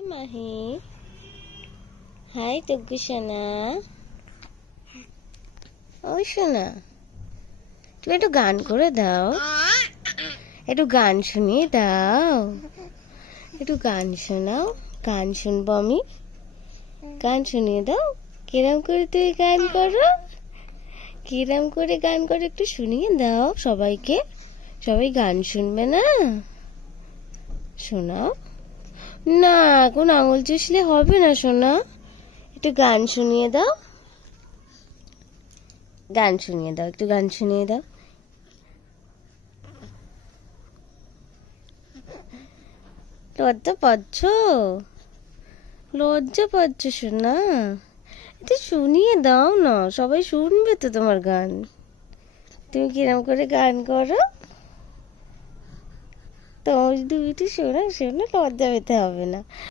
High Mahi, high টুকু সোনা। ওই সোনা, তুমি একটু গান করে দাও, একটু গান শুনিয়ে দাও, একটু গান শোনাও। গান শুনবো আমি, গান শুনিয়ে দাও। কিরম করে তুমি গান করো, কিরম করে গান করো একটু শুনিয়ে দাও সবাইকে। সবাই গান শুনবে না, শোনাও না। এখন আঙুল চুষলে হবে না সোনা, একটু গান শুনিয়ে দাও, গান শুনিয়ে দাও, একটু গান শুনিয়ে দাও। লজ্জা পাচ্ছ, লজ্জা পাচ্ছ সোনা, একটু শুনিয়ে দাও না, সবাই শুনবে তো তোমার গান। তুমি কিরম করে গান করো, তো দুইটি শোনা শোনা, লজ্জা পেতে হবে না।